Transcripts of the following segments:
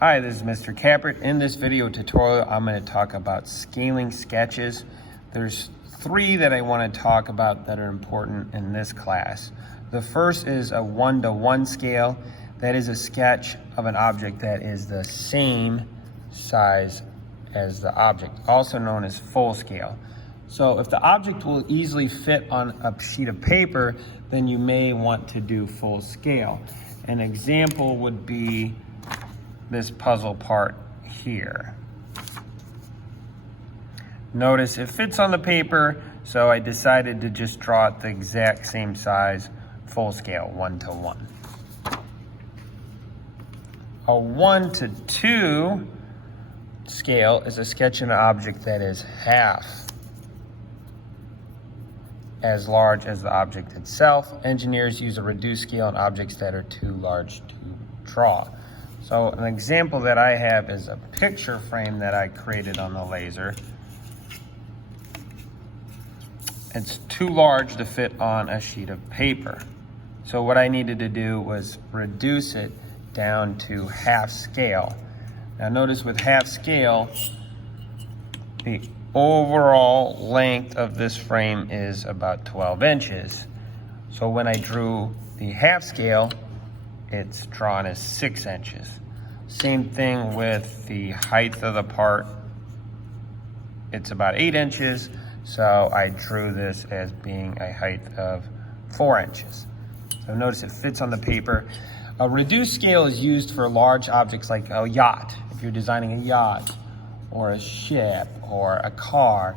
Hi, this is Mr. Capert. In this video tutorial, I'm going to talk about scaling sketches. There's three that I want to talk about that are important in this class. The first is a 1-to-1 scale. That is a sketch of an object that is the same size as the object, also known as full scale. So if the object will easily fit on a sheet of paper, then you may want to do full scale. An example would be this puzzle part here. Notice it fits on the paper, so I decided to just draw it the exact same size, full scale, 1-to-1. A 1-to-2 scale is a sketch of an object that is half as large as the object itself. Engineers use a reduced scale on objects that are too large to draw. So an example that I have is a picture frame that I created on the laser. It's too large to fit on a sheet of paper. So what I needed to do was reduce it down to half scale. Now notice with half scale, the overall length of this frame is about 12 inches. So when I drew the half scale, it's drawn as 6 inches. Same thing with the height of the part. It's about 8 inches, so I drew this as being a height of 4 inches. So notice it fits on the paper. A reduced scale is used for large objects like a yacht. If you're designing a yacht, or a ship, or a car,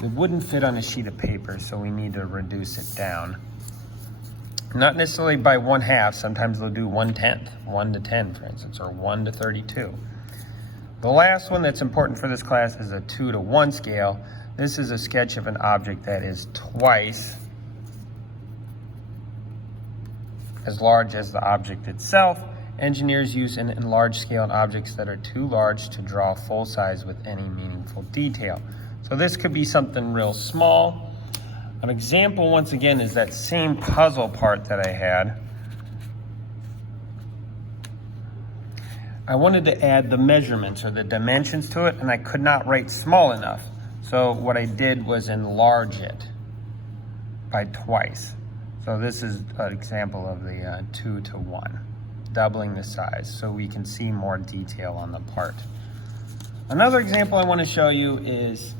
it wouldn't fit on a sheet of paper, so we need to reduce it down. Not necessarily by 1/2, sometimes they'll do 1/10, 1-to-10 for instance, or 1-to-32. The last one that's important for this class is a 2-to-1 scale. This is a sketch of an object that is twice as large as the object itself. Engineers use an enlarged scale on objects that are too large to draw full size with any meaningful detail. So this could be something real small. An example, once again, is that same puzzle part that I had. I wanted to add the measurements or the dimensions to it, and I could not write small enough. So what I did was enlarge it by twice. So this is an example of the 2-to-1, doubling the size so we can see more detail on the part. Another example I want to show you is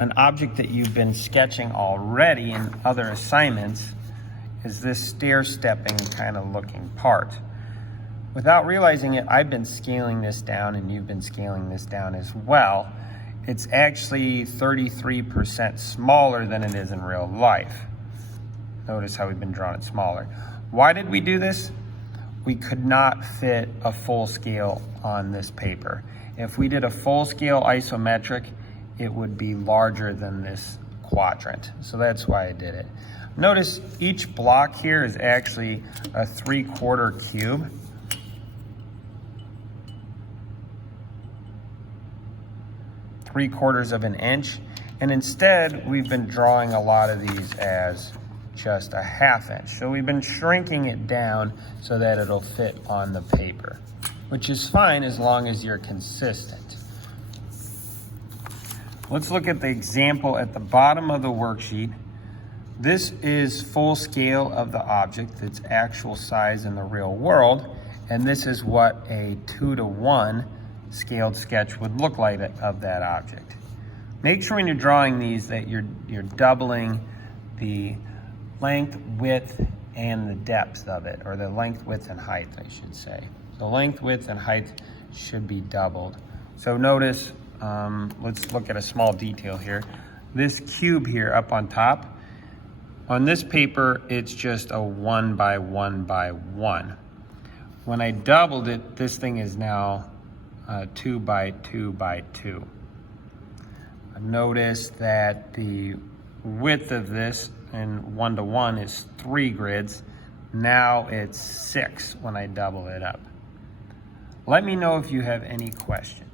an object that you've been sketching already in other assignments, is this stair-stepping kind of looking part. Without realizing it, I've been scaling this down and you've been scaling this down as well. It's actually 33% smaller than it is in real life. Notice how we've been drawing it smaller. Why did we do this? We could not fit a full scale on this paper. If we did a full scale isometric, it would be larger than this quadrant. So that's why I did it. Notice each block here is actually a 3/4 cube. Three-quarters of an inch. And instead, we've been drawing a lot of these as just a 1/2 inch. So we've been shrinking it down so that it'll fit on the paper, which is fine as long as you're consistent. Let's look at the example at the bottom of the worksheet. This is full scale of the object, its actual size in the real world, and this is what a 2-to-1 scaled sketch would look like of that object. Make sure when you're drawing these that you're doubling the length, width, and the depth of it, or the length, width, and height, I should say. The length, width, and height should be doubled. So notice, let's look at a small detail here. This cube here up on top, on this paper, it's just a 1-by-1-by-1. When I doubled it, this thing is now 2-by-2-by-2. Notice that the width of this in 1-to-1 is 3 grids. Now it's 6 when I double it up. Let me know if you have any questions.